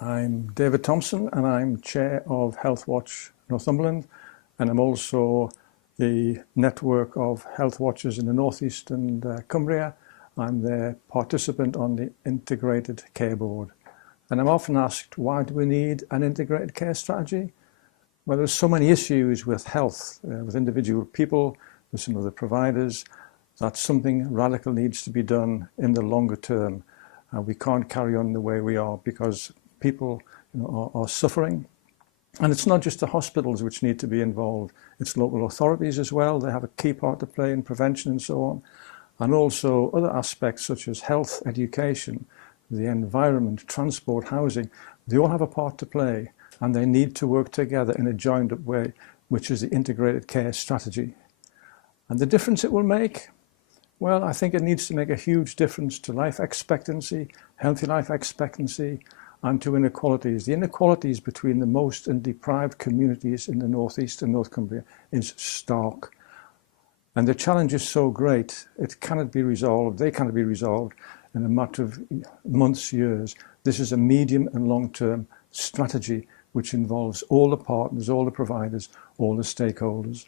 I'm David Thompson and I'm Chair of Healthwatch Northumberland, and I'm also the network of health watchers in the North East and Cumbria. I'm the participant on the Integrated Care Board. And I'm often asked, why do we need an integrated care strategy? Well, there's so many issues with health, with individual people, with some of the providers, that something radical needs to be done in the longer term. We can't carry on the way we are because people are suffering. And it's not just the hospitals which need to be involved, it's local authorities as well. They have a key part to play in prevention and so on. And also other aspects such as health, education, the environment, transport, housing, they all have a part to play and they need to work together in a joined up way, which is the integrated care strategy. And the difference it will make? Well, I think it needs to make a huge difference to life expectancy, healthy life expectancy, and to inequalities. The inequalities between the most and deprived communities in the North East and North Cumbria is stark. And the challenge is so great, it cannot be resolved, they cannot be resolved in a matter of months, years. This is a medium and long-term strategy which involves all the partners, all the providers, all the stakeholders.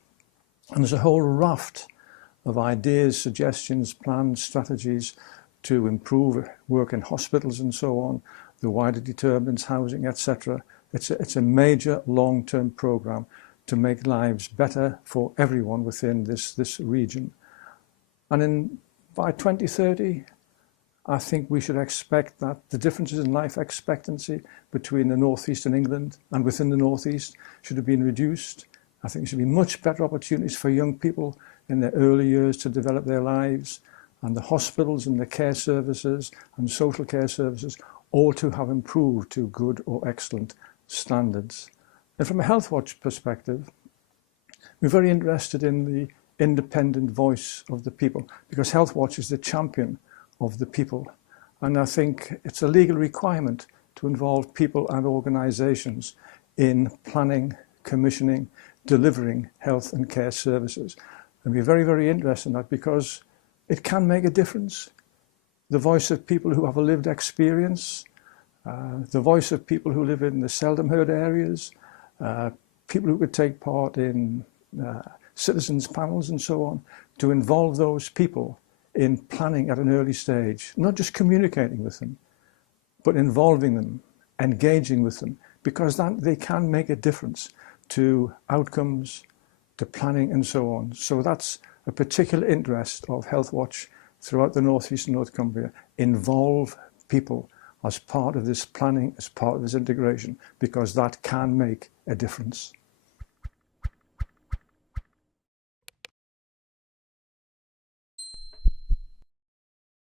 And there's a whole raft of ideas, suggestions, plans, strategies to improve work in hospitals and so on, the wider determinants, housing, etc. It's a major long-term programme to make lives better for everyone within this region. And by 2030, I think we should expect that the differences in life expectancy between the North East and England and within the North East should have been reduced. I think there should be much better opportunities for young people in their early years to develop their lives, and the hospitals and the care services and social care services all to have improved to good or excellent standards. And from a Healthwatch perspective, we're very interested in the independent voice of the people, because Healthwatch is the champion of the people. And I think it's a legal requirement to involve people and organisations in planning, commissioning, delivering health and care services. And we're very, very interested in that because it can make a difference. The voice of people who have a lived experience, the voice of people who live in the seldom heard areas, people who could take part in citizens panels and so on, to involve those people in planning at an early stage, not just communicating with them, but involving them, engaging with them, because that they can make a difference to outcomes, to planning and so on. So that's a particular interest of Healthwatch throughout the North East and North Cumbria. Involve people as part of this planning, as part of this integration, because that can make a difference.